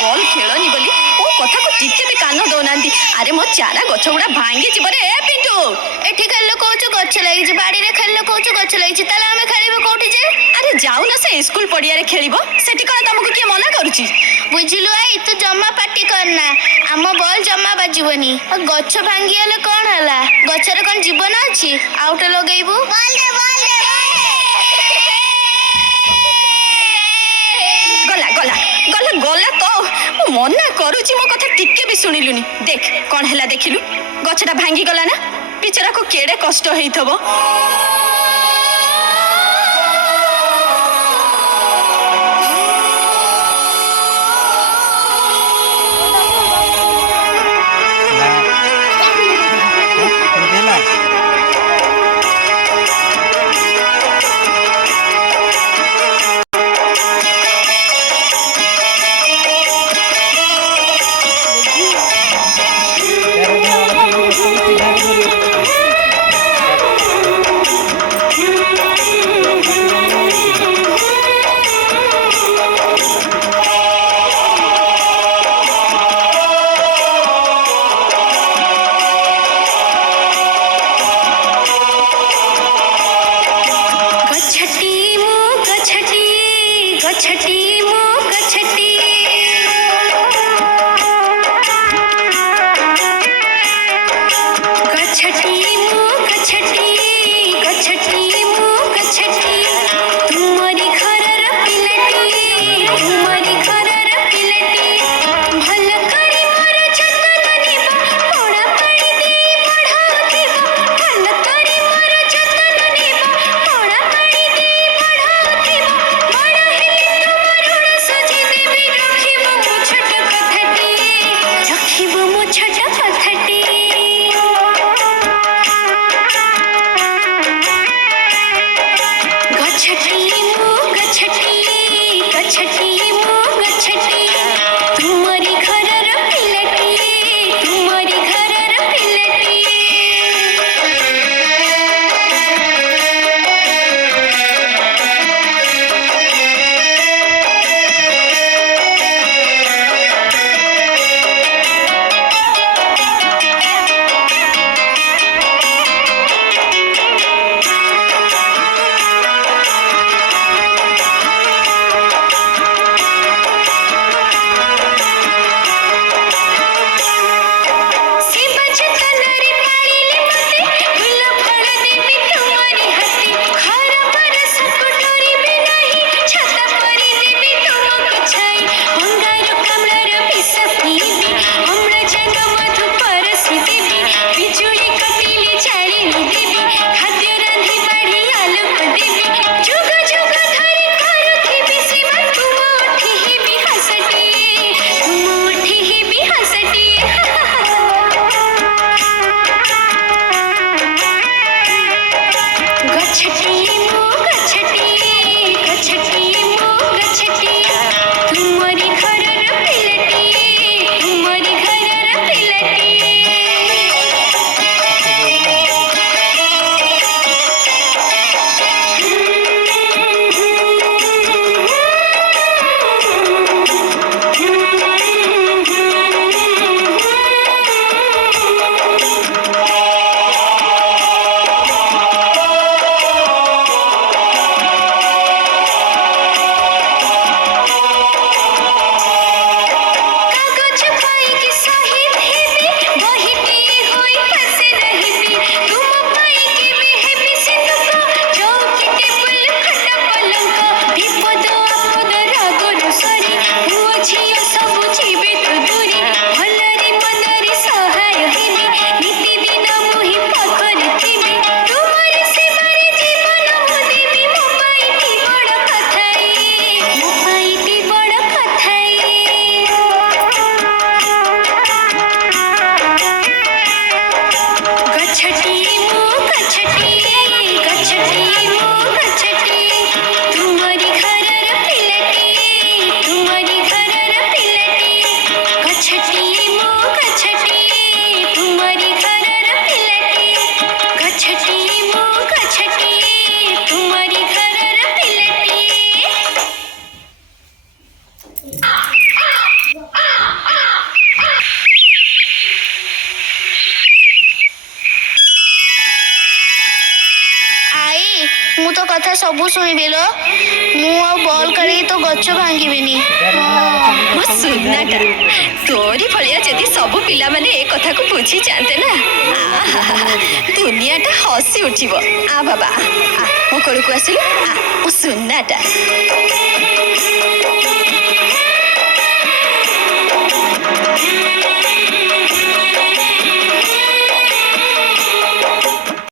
Ball खेलनी बोली ओ कथा को टिके भी कान दौना। अरे मो चारा गछ गुड़ा भांगी जीवन ए पिंटू एठी खेल कौच गछ लगी बाड़ी रे खेल कौच गछ लगी ताले आमे खेलिबो कोठी जे। अरे जाऊ ना से स्कूल पड़िया रे खेलिबो सेठी कोन तुमको किए मना करूची। बुझिलु आई तू जम्मा पार्टी करना आम बॉल जम्मा बाजिबनी गछ भांगी हले कोन हला गछरे कोन जीवन अछि आउट लगेइबू बॉल दे गला गला गला गला तो मु मना करूची मो कथा टिके भी सुनिलुनी। देख कोन हला देखिलु गछटा भांगी गला ना बिचारा को केड़े कष्ट हेइथबो। ସବୁ ଶୁଣିବେ ଲୋ। ମୁଁ ଆଉ ବଲ୍ କାଢିକି ତ ଗଛ ଭାଙ୍ଗିବିନି। ମୋ ସୁନାଟା ତୋରି ଭଳିଆ ଯଦି ସବୁ ପିଲାମାନେ ଏ କଥାକୁ ବୁଝି ଯାଆନ୍ତେ ନା, ଦୁନିଆଟା ହସି ଉଠିବ। ଆ ବାବା ମୋ କୋଳକୁ ଆସିଲୁ, ମୋ ସୁନାଟା।